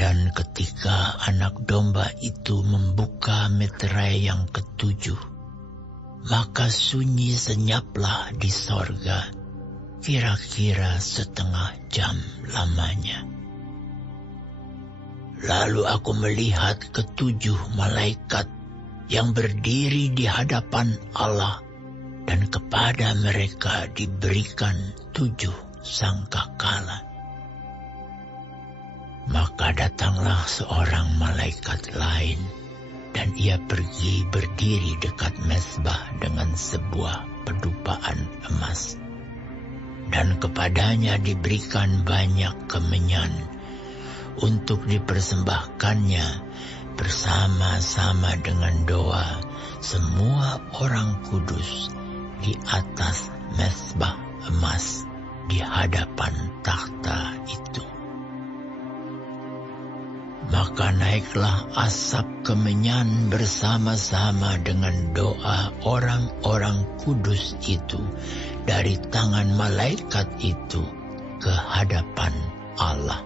Dan ketika anak domba itu membuka meterai yang ketujuh, maka sunyi senyaplah di sorga, kira-kira setengah jam lamanya. Lalu aku melihat ketujuh malaikat yang berdiri di hadapan Allah, dan kepada mereka diberikan 7 sangkakala. Maka datanglah seorang malaikat lain, dan ia pergi berdiri dekat mezbah dengan sebuah pedupaan emas. Dan kepadanya diberikan banyak kemenyan untuk dipersembahkannya bersama-sama dengan doa semua orang kudus di atas mezbah emas di hadapan takhta itu. Maka naiklah asap kemenyan bersama-sama dengan doa orang-orang kudus itu dari tangan malaikat itu ke hadapan Allah.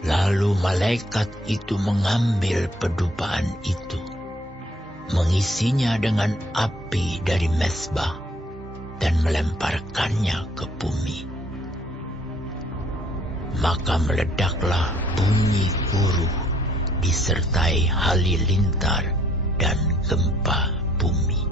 Lalu malaikat itu mengambil pedupaan itu, mengisinya dengan api dari mezbah, dan melemparkannya ke bumi. Maka meledaklah bunyi guruh disertai halilintar dan gempa bumi.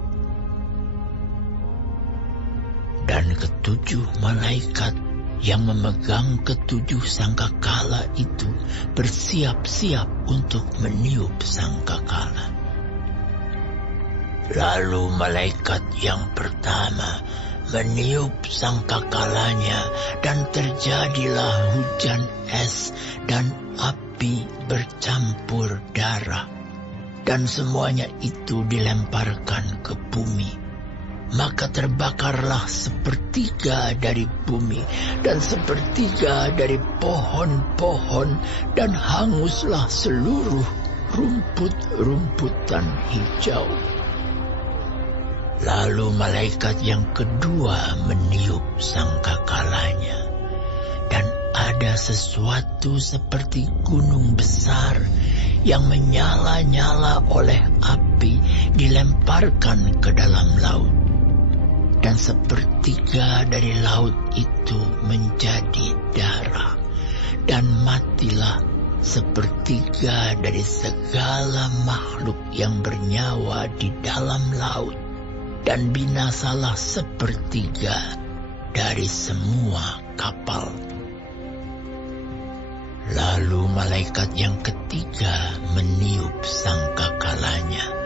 Dan ketujuh malaikat yang memegang ketujuh sangkakala itu bersiap-siap untuk meniup sangkakala. Lalu malaikat yang pertama meniup sangkakalanya, dan terjadilah hujan es dan api bercampur darah, dan semuanya itu dilemparkan ke bumi. Maka terbakarlah 1/3 dari bumi dan 1/3 dari pohon-pohon, dan hanguslah seluruh rumput-rumputan hijau. Lalu malaikat yang kedua meniup sangkakalanya, dan ada sesuatu seperti gunung besar yang menyala-nyala oleh api dilemparkan ke dalam laut. Dan 1/3 dari laut itu menjadi darah, dan matilah 1/3 dari segala makhluk yang bernyawa di dalam laut, dan binasalah 1/3 dari semua kapal. Lalu malaikat yang ketiga meniup sangkakalanya,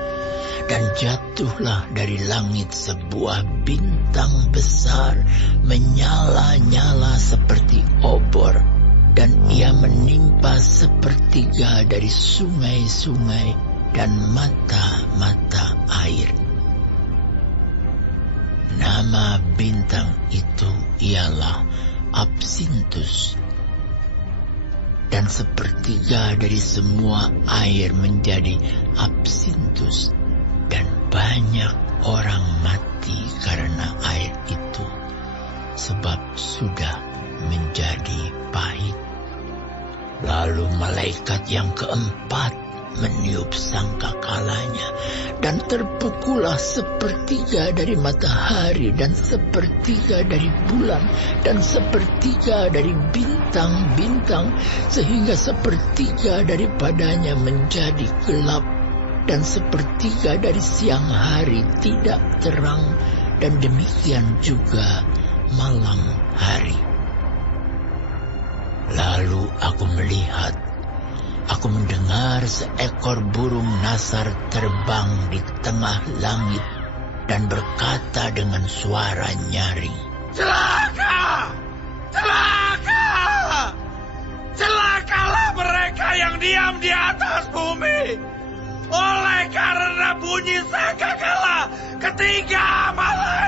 dan jatuhlah dari langit sebuah bintang besar menyala-nyala seperti obor, dan ia menimpa 1/3 dari sungai-sungai dan mata-mata air. Nama bintang itu ialah Absintus. Dan 1/3 dari semua air menjadi absintus, dan banyak orang mati karena air itu, sebab sudah menjadi pahit. Lalu malaikat yang keempat meniup sangkakalanya, dan terpukullah 1/3 dari matahari, dan 1/3 dari bulan, dan 1/3 dari bintang-bintang, sehingga 1/3 daripadanya menjadi gelap, dan 1/3 dari siang hari tidak terang, dan demikian juga malam hari. Lalu aku melihat, aku mendengar seekor burung nasar terbang di tengah langit dan berkata dengan suara nyaring, "Celaka! Celaka! Celakalah mereka yang diam di atas bumi, oleh karena bunyi sangkakala ketiga malaikat."